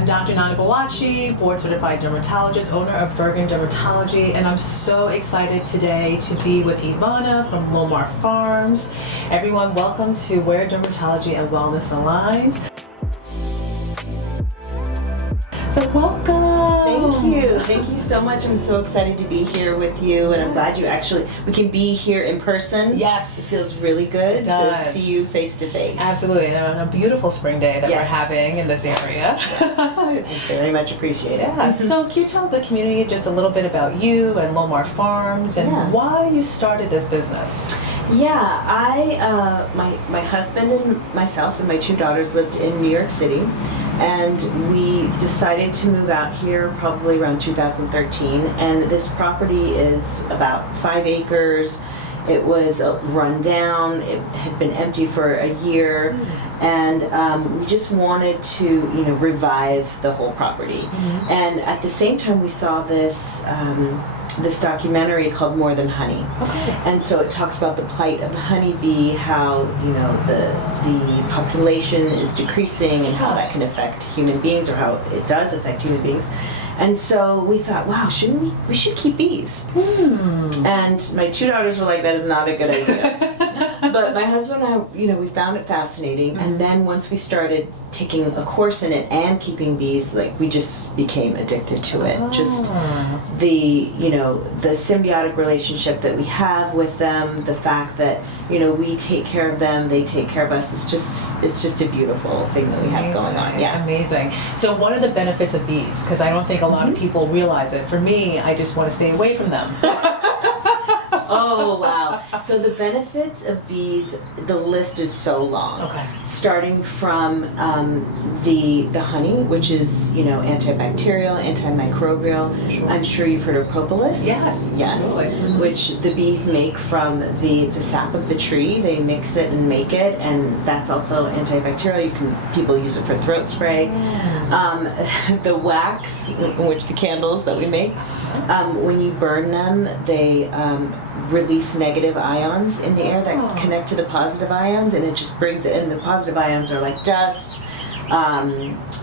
I'm Dr. Nana Bawachi, board-certified dermatologist, owner of Bergen Dermatology, and I'm so excited today to be with Yvonna from Lomar Farms. Everyone, welcome to Where Dermatology and Wellness Aligns. So welcome. Thank you so much. I'm so excited to be here with you, and I'm glad we can be here in person. Yes. It feels really good to see you face to face. Absolutely, and on a beautiful spring day that we're having in this area. I very much appreciate it. Yeah. So can you tell the community just a little bit about you and Lomar Farms and why you started this business? Yeah, my husband and myself and my two daughters lived in New York City, and we decided to move out here probably around 2013, and this property is about 5 acres. It was run down, it had been empty for a year, and we just wanted to, revive the whole property. And at the same time we saw this this documentary called More Than Honey. And so it talks about the plight of the honeybee, how the population is decreasing and how that can affect human beings, or how it does affect human beings. And so we thought, wow, we should keep bees. And my two daughters were like, that is not a good idea. But my husband and I, we found it fascinating. And then once we started taking a course in it and keeping bees, we just became addicted to it. Just the symbiotic relationship that we have with them, the fact that, we take care of them, they take care of us. It's just a beautiful thing that we have going on. Yeah. Amazing. So what are the benefits of bees? Because I don't think a lot of people realize it. For me, I just want to stay away from them. Oh, wow. So the benefits of bees, the list is so long. Starting from the honey, which is, antibacterial, antimicrobial. I'm sure you've heard of propolis. Yes. Absolutely. Which the bees make from the sap of the tree. They mix it and make it, and that's also antibacterial. People use it for throat spray. The wax, which the candles that we make, when you burn them, they release negative ions in the air that connect to the positive ions, and it just brings it, and the positive ions are like dust,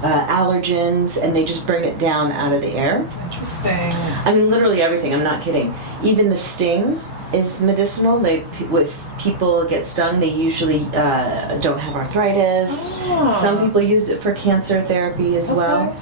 allergens, and they just bring it down out of the air. Interesting. I mean, literally everything. I'm not kidding. Even the sting is medicinal. If people get stung, they usually don't have arthritis. Some people use it for cancer therapy as well.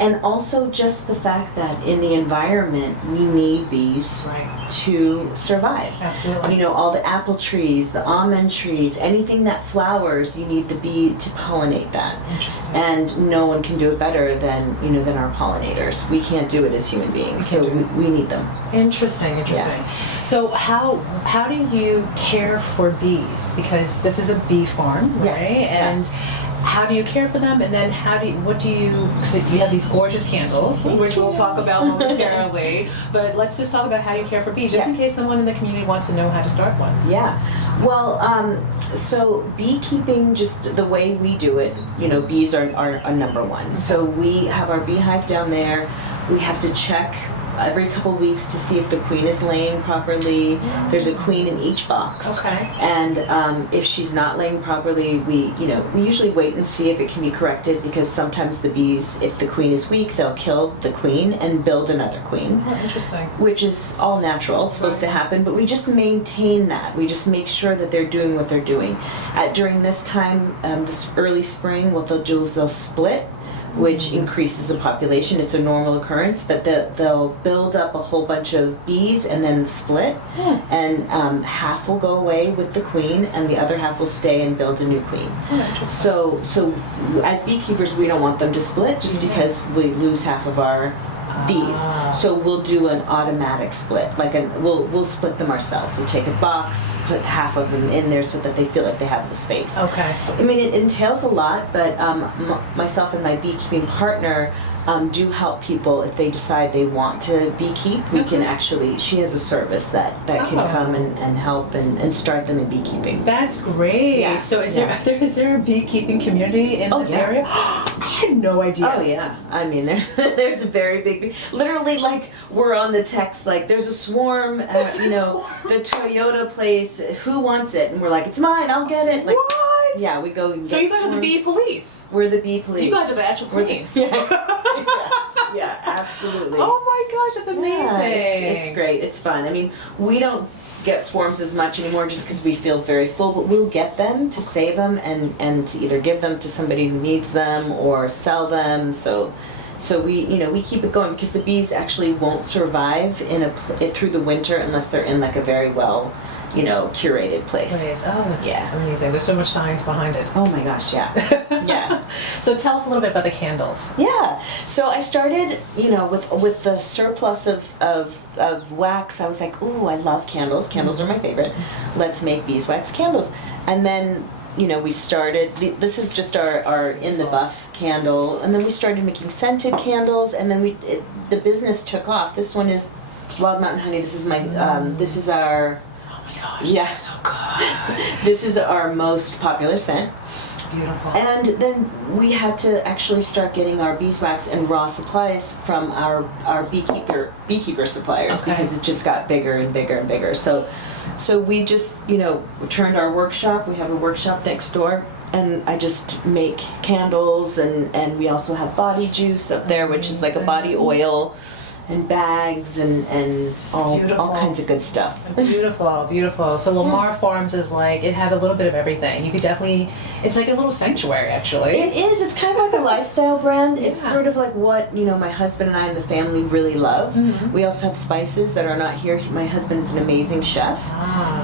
And also just the fact that in the environment we need bees to survive. Absolutely. All the apple trees, the almond trees, anything that flowers, you need the bee to pollinate that. Interesting. And no one can do it better than than our pollinators. We can't do it as human beings, so we need them. Interesting. Yeah. So how do you care for bees? Because this is a bee farm, right? And how do you care for them? And then so you have these gorgeous candles, which we'll talk about momentarily, but let's just talk about how you care for bees, just in case someone in the community wants to know how to start one. Yeah. Well, so beekeeping, just the way we do it, bees are number one. So we have our beehive down there. We have to check every couple weeks to see if the queen is laying properly. There's a queen in each box. And if she's not laying properly, we usually wait and see if it can be corrected, because sometimes the bees, if the queen is weak, they'll kill the queen and build another queen. Interesting. Which is all natural. It's supposed to happen, but we just maintain that. We just make sure that they're doing what they're doing. During this time, this early spring, what they'll do is they'll split, which increases the population. It's a normal occurrence, but they'll build up a whole bunch of bees and then split, and half will go away with the queen and the other half will stay and build a new queen. So as beekeepers, we don't want them to split, just because we lose half of our bees. So we'll do an automatic split, we'll split them ourselves. We'll take a box, put half of them in there so that they feel like they have the space. I mean, it entails a lot, but myself and my beekeeping partner do help people if they decide they want to beekeep. We can actually, she has a service that can come and help and start them in beekeeping. That's great. Yeah. So is there a beekeeping community in this area? I had no idea. Oh yeah. I mean, there's a very big, literally, we're on the text, there's a swarm, the Toyota place, who wants it? And we're like, it's mine, I'll get it. What? Yeah, we go and So get you guys are the swarms. bee police. We're the bee police. You guys are the actual queens. Yeah, absolutely. Oh my gosh, that's amazing. Yeah, it's great. It's fun. I mean, we don't get swarms as much anymore just because we feel very full, but we'll get them to save them and to either give them to somebody who needs them or sell them. So we, we keep it going because the bees actually won't survive through the winter unless they're in like a very well, curated place. Oh, that's amazing. There's so much science behind it. Oh my gosh, yeah. Yeah. So tell us a little bit about the candles. Yeah. So I started, with the surplus of wax. I was like, ooh, I love candles. Candles are my favorite. Let's make beeswax candles. And then, we started, this is just our in the buff candle. And then we started making scented candles. And then the business took off. This one is Wild Mountain Honey. This is this is our, Gosh, so good. this is our most popular scent. It's beautiful. And then we had to actually start getting our beeswax and raw supplies from our beekeeper suppliers because it just got bigger and bigger and bigger. So we just, turned our workshop. We have a workshop next door. And I just make candles and we also have body juice up there, which is like a body oil. And bags and all kinds of good stuff. Beautiful, beautiful. So Lomar Farms is it has a little bit of everything. You could definitely, it's like a little sanctuary actually. It is. It's kind of like a lifestyle brand. It's sort of like what, my husband and I and the family really love. Mm-hmm. We also have spices that are not here. My husband is an amazing chef.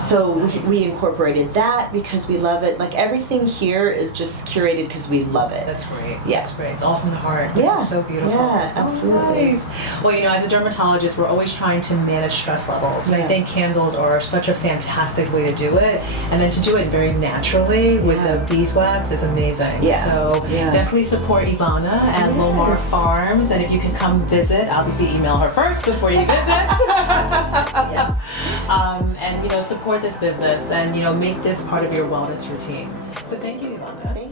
So nice. we incorporated that because we love it. Like everything here is just curated because we love it. That's great. Yeah. That's great. It's all from the heart. Yeah. It's so beautiful. Yeah, absolutely. Nice. Well, as a dermatologist, we're always trying to manage stress levels. And I think candles are such a fantastic way to do it. And then to do it very naturally with the beeswax is amazing. Yeah. So definitely support Yvonna at Lomar Farms. And if you can come visit, obviously email her first before you visit. And, support this business and, make this part of your wellness routine. So thank you, Yvonna.